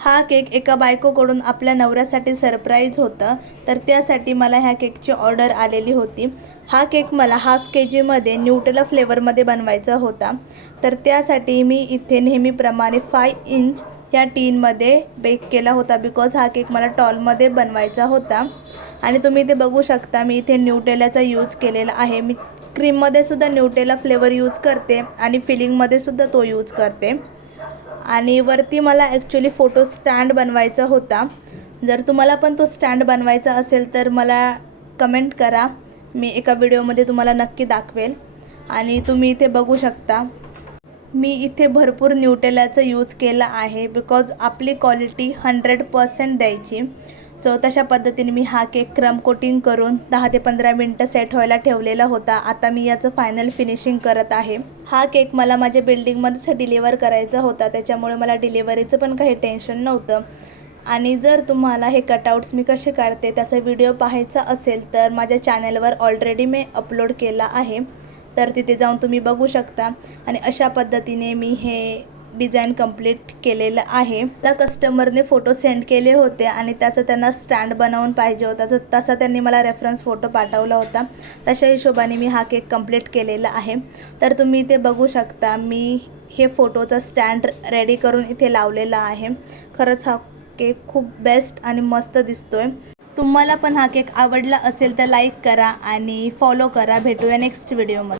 हा केक एका बायकोकडून आपल्या नवऱ्यासाठी सरप्राईज होतं, तर त्यासाठी मला ह्या केकची ऑर्डर आलेली होती। हा केक मला हाफ KGमध्ये न्यूटेला फ्लेवरमध्ये बनवायचा होता, तर त्यासाठी मी इथे नेहमीप्रमाणे 5 इंच या टीनमध्ये बेक केला होता, बिकॉज हा केक मला टॉलमध्ये बनवायचा होता। आणि तुम्ही इथे बघू शकता, मी इथे न्यूटेलाचा यूज केलेला आहे। मी क्रीममध्ये सुद्धा न्यूटेला फ्लेवर यूज करते आणि फिलिंगमध्ये सुद्धा तो यूज करते। आणि वरती मला ॲक्च्युली फोटो स्टँड बनवायचा होता। जर तुम्हाला पण तो स्टँड बनवायचा असेल तर मला कमेंट करा, मी एका व्हिडिओमध्ये तुम्हाला नक्की दाखवेल। आणि तुम्ही इथे बघू शकता, मी इथे भरपूर न्यूटेलाचं यूज केलं आहे, बिकॉज आपली क्वालिटी 100% द्यायची। सो तशा पद्धतीने मी हा केक क्रम कोटिंग करून 10 ते 15 मिनटं सेट व्हायला ठेवलेला होता। आता मी याचं फायनल फिनिशिंग करत आहे। हा केक मला माझ्या बिल्डिंगमध्येच डिलिव्हर करायचा होता, त्याच्यामुळे मला डिलिव्हरीचं पण काही टेन्शन नव्हतं। आणि जर तुम्हाला हे कटआउट्स मी कसे काढते त्याचा व्हिडिओ पाहायचा असेल तर माझ्या चॅनलवर ऑलरेडी मी अपलोड केला आहे, तर तिथे जाऊन तुम्ही बघू शकता। आणि अशा पद्धतीने मी हे डिझाईन कंप्लीट केलेलं आहे। मला कस्टमरने फोटो सेंड केले होते आणि त्याचं त्यांना स्टँड बनवून पाहिजे होता, तर तसा त्यांनी मला रेफरन्स फोटो पाठवला होता। तशा हिशोबाने मी हा केक कंप्लीट केलेला आहे। तर तुम्ही इथे बघू शकता, मी हे फोटोचा स्टँड रेडी करून इथे लावलेला आहे। खरंच हा केक खूप बेस्ट आणि मस्त दिसतोय। तुम्हाला पण हा केक आवडला असेल तर लाईक करा आणि फॉलो करा। भेटूया नेक्स्ट व्हिडिओमध्ये।